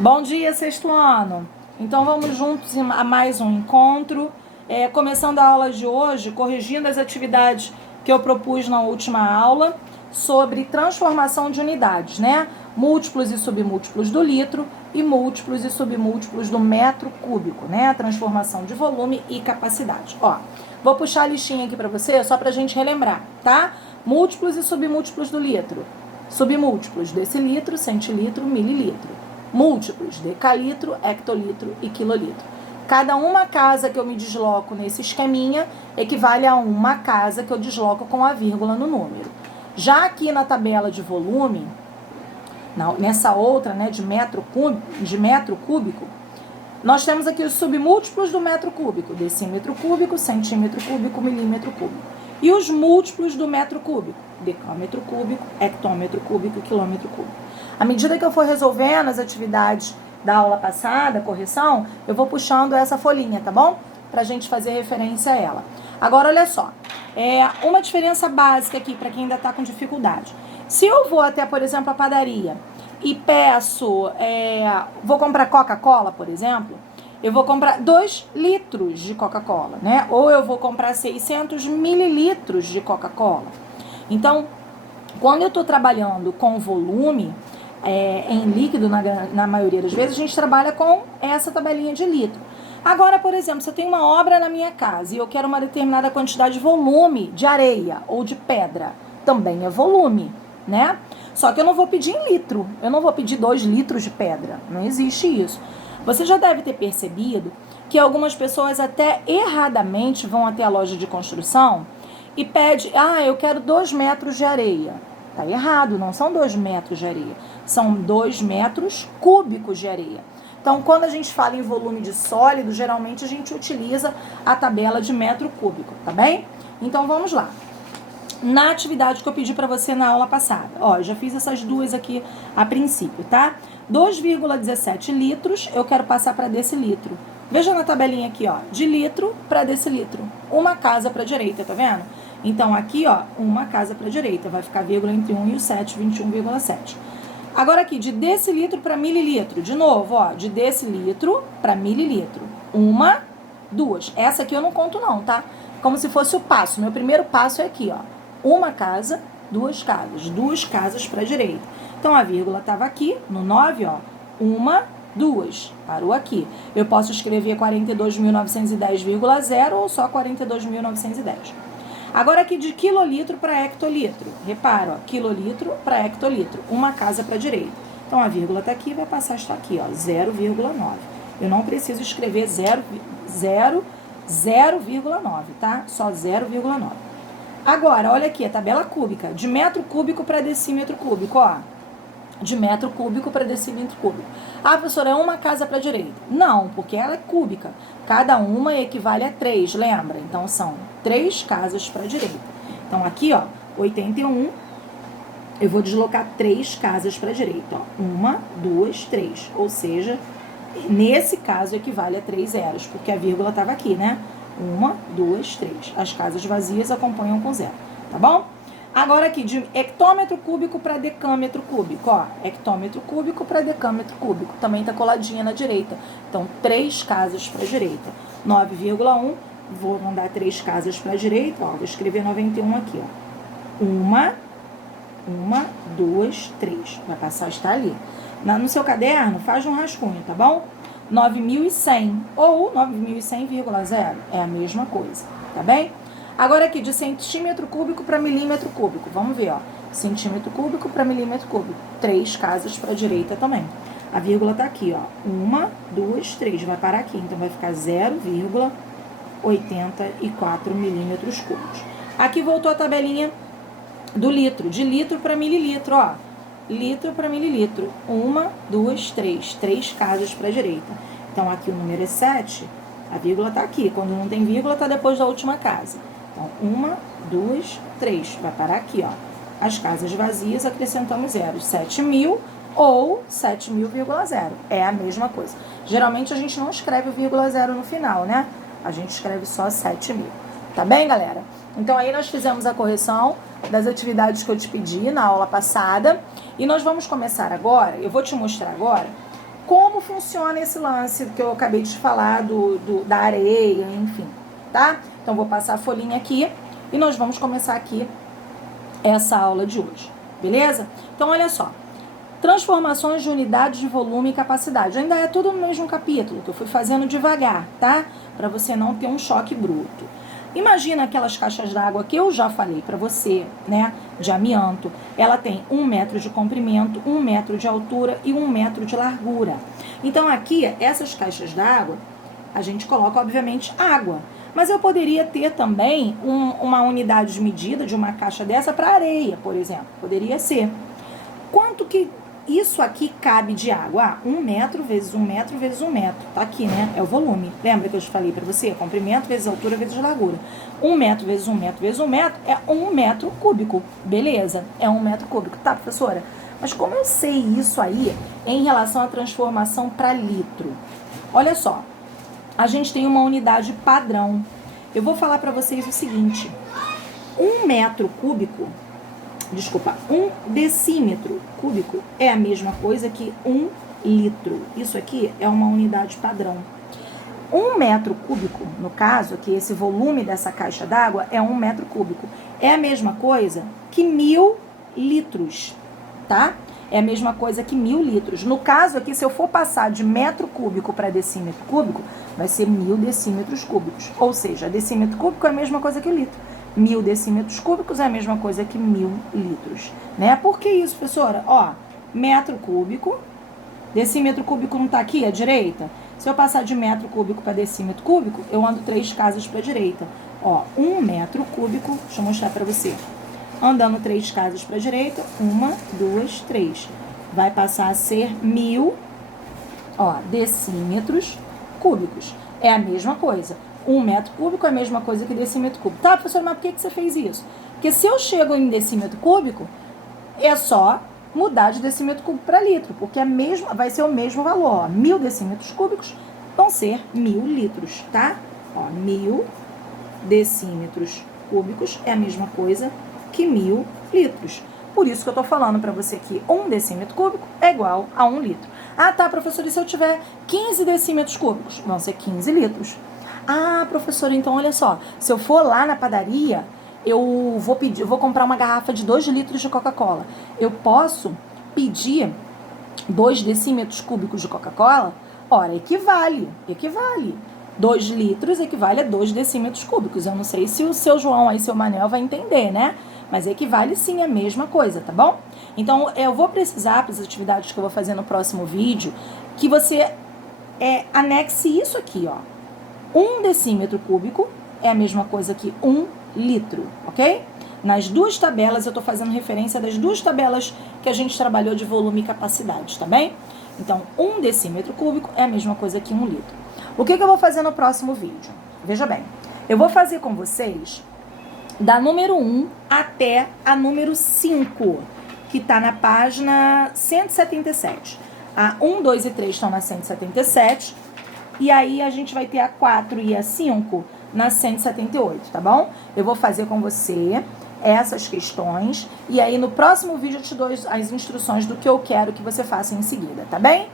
Bom dia, sexto ano. Então vamos juntos a mais um encontro. Começando a aula de hoje, corrigindo as atividades que eu propus na última aula sobre transformação de unidades, né? Múltiplos e submúltiplos do litro e múltiplos e submúltiplos do metro cúbico, né? Transformação de volume e capacidade. Ó, vou puxar a listinha aqui para você só pra gente relembrar, tá? Múltiplos e submúltiplos do litro. Submúltiplos decilitro, centilitro, mililitro. Múltiplos decalitro, hectolitro e quilolitro. Cada uma casa que eu me desloco nesse esqueminha equivale a uma casa que eu desloco com a vírgula no número. Já aqui na tabela de volume, nessa outra, né, de metro cúbico, nós temos aqui os submúltiplos do metro cúbico: decímetro cúbico, centímetro cúbico, milímetro cúbico. E os múltiplos do metro cúbico: decâmetro cúbico, hectômetro cúbico, quilômetro cúbico. À medida que eu for resolvendo as atividades da aula passada, correção, eu vou puxando essa folhinha, tá bom? Pra gente fazer referência a ela. Agora, olha só. Uma diferença básica aqui para quem ainda tá com dificuldade. Se eu vou até, por exemplo, a padaria e peço, vou comprar Coca-Cola, por exemplo, eu vou comprar 2 litros de Coca-Cola, né? Ou eu vou comprar 600 mililitros de Coca-Cola. Então, quando eu estou trabalhando com volume em líquido, na maioria das vezes, a gente trabalha com essa tabelinha de litro. Agora, por exemplo, se eu tenho uma obra na minha casa e eu quero uma determinada quantidade de volume de areia ou de pedra, também é volume, né? Só que eu não vou pedir em litro, eu não vou pedir 2 litros de pedra, não existe isso. Você já deve ter percebido que algumas pessoas até erradamente vão até a loja de construção e pede, eu quero 2 metros de areia. Tá errado, não são 2 metros de areia, são 2 metros cúbicos de areia. Então, quando a gente fala em volume de sólido, geralmente a gente utiliza a tabela de metro cúbico, tá bem? Então, vamos lá. Na atividade que eu pedi para você na aula passada, eu já fiz essas duas aqui a princípio, tá? 2,17 litros, eu quero passar para decilitro. Veja na tabelinha aqui, de litro para decilitro. Uma casa para a direita, tá vendo? Então, aqui, uma casa para a direita. Vai ficar vírgula entre 1 e o 7, 21,7. Agora aqui, de decilitro para mililitro. De novo, de decilitro para mililitro. 1, 2. Essa aqui eu não conto não, tá? Como se fosse o passo. Meu primeiro passo é aqui, uma casa, 2 casas. 2 casas para a direita. Então, a vírgula estava aqui, no 9, 1, 2. Parou aqui. Eu posso escrever 42.910,0 ou só 42.910. Agora aqui de quilolitro para hectolitro. Repara, quilolitro para hectolitro. Uma casa para a direita. Então, a vírgula está aqui, vai passar a estar aqui, 0,9. Eu não preciso escrever 0,9, tá? Só 0,9. Agora, olha aqui, a tabela cúbica. De metro cúbico para decímetro cúbico, De metro cúbico para decímetro cúbico. Professora, é uma casa para a direita? Não, porque ela é cúbica. Cada uma equivale a 3, lembra? Então, são 3 casas para a direita. Então, aqui, 81, eu vou deslocar 3 casas para a direita. 1, 2, 3. Ou seja, nesse caso, equivale a 3 zeros, porque a vírgula estava aqui, né? 1, 2, 3. As casas vazias acompanham com 0, tá bom? Agora aqui, de hectômetro cúbico para decâmetro cúbico, hectômetro cúbico para decâmetro cúbico, também tá coladinha na direita. Então, 3 casas para a direita. 9,1, vou mandar 3 casas para a direita, vou escrever 91 aqui, 1, 2, 3. Vai passar a estar ali. No seu caderno, faz um rascunho, tá bom? 9.100 ou 9.100,0, é a mesma coisa, tá bem? Agora aqui, de centímetro cúbico para milímetro cúbico. Vamos ver, centímetro cúbico para milímetro cúbico. 3 casas para a direita também. A vírgula tá aqui, 1, 2, 3. Vai parar aqui, então vai ficar 0,84 milímetros cúbicos. Aqui voltou a tabelinha do litro. De litro para mililitro, Litro para mililitro. 1, 2, 3. 3 casas para a direita. Então, aqui o número é 7. A vírgula tá aqui. Quando não tem vírgula, tá depois da última casa. Então, 1, 2, 3. Vai parar aqui, As casas vazias, acrescentamos 0. 7.000 ou 7.000,0. É a mesma coisa. Geralmente, a gente não escreve o vírgula 0 no final, né? A gente escreve só 7.000. Tá bem, galera? Então, aí nós fizemos a correção das atividades que eu te pedi na aula passada. E nós vamos começar agora, eu vou te mostrar agora como funciona esse lance que eu acabei de falar da areia, enfim, tá? Então, vou passar a folhinha aqui e nós vamos começar aqui essa aula de hoje, beleza? Então, olha só. Transformações de unidades de volume e capacidade. Ainda é tudo no mesmo capítulo, que eu fui fazendo devagar, tá? Para você não ter um choque bruto. Imagina aquelas caixas d'água que eu já falei para você, né? De amianto. Ela tem 1 metro de comprimento, 1 metro de altura e 1 metro de largura. Então, aqui, essas caixas d'água, a gente coloca, obviamente, água. Mas eu poderia ter também uma unidade de medida de uma caixa dessa para areia, por exemplo. Poderia ser. Quanto que isso aqui cabe de água? 1 metro vezes 1 metro vezes 1 metro. Tá aqui, né? É o volume. Lembra que eu te falei pra você? Comprimento vezes altura vezes largura. 1 metro vezes 1 metro vezes 1 metro é 1 metro cúbico. Beleza? É 1 metro cúbico. Tá, professora? Mas como eu sei isso aí em relação à transformação para litro? Olha só. A gente tem uma unidade padrão. Eu vou falar pra vocês o seguinte. 1 metro cúbico... Desculpa, 1 decímetro cúbico é a mesma coisa que 1 litro. Isso aqui é uma unidade padrão. 1 metro cúbico, no caso, que esse volume dessa caixa d'água é 1 metro cúbico. É a mesma coisa que 1000 litros, tá? É a mesma coisa que 1000 litros. No caso aqui, se eu for passar de metro cúbico para decímetro cúbico, vai ser 1000 decímetros cúbicos. Ou seja, decímetro cúbico é a mesma coisa que litro. 1000 decímetros cúbicos é a mesma coisa que 1000 litros, né? Por que isso, professora? Ó, metro cúbico, decímetro cúbico não tá aqui à direita? Se eu passar de metro cúbico para decímetro cúbico, eu ando 3 casas para a direita. Ó, 1 metro cúbico, deixa eu mostrar para você. Andando 3 casas para a direita, 1, 2, 3. Vai passar a ser 1000, ó, decímetros cúbicos. É a mesma coisa. 1 metro cúbico é a mesma coisa que decímetro cúbico. Tá, professor, mas por que você fez isso? Porque se eu chego em decímetro cúbico, é só mudar de decímetro cúbico para litro, porque vai ser o mesmo valor. Ó, 1000 decímetros cúbicos vão ser 1000 litros, tá? Ó, 1000 decímetros cúbicos é a mesma coisa que 1000 litros. Por isso que eu tô falando para você que 1 decímetro cúbico é igual a 1 litro. Ah, tá, professor, e se eu tiver 15 decímetros cúbicos? Vão ser 15 litros. Ah, professora, então olha só, se eu for lá na padaria, eu vou comprar uma garrafa de 2 litros de Coca-Cola. Eu posso pedir 2 decímetros cúbicos de Coca-Cola? Ora, equivale. 2 litros equivale a 2 decímetros cúbicos. Eu não sei se o seu João aí, seu Manel, vai entender, né? Mas equivale sim a mesma coisa, tá bom? Então, eu vou precisar, para as atividades que eu vou fazer no próximo vídeo, que você anexe isso aqui, ó. 1 decímetro cúbico é a mesma coisa que 1 litro, ok? Nas duas tabelas, eu estou fazendo referência das duas tabelas que a gente trabalhou de volume e capacidade, tá bem? Então, 1 decímetro cúbico é a mesma coisa que 1 litro. O que eu vou fazer no próximo vídeo? Veja bem, eu vou fazer com vocês da número 1 até a número 5, que está na página 177. A 1, 2 e 3 estão na 177. E aí, a gente vai ter a 4 e a 5 na 178, tá bom? Eu vou fazer com você essas questões. E aí, no próximo vídeo, eu te dou as instruções do que eu quero que você faça em seguida, tá bem?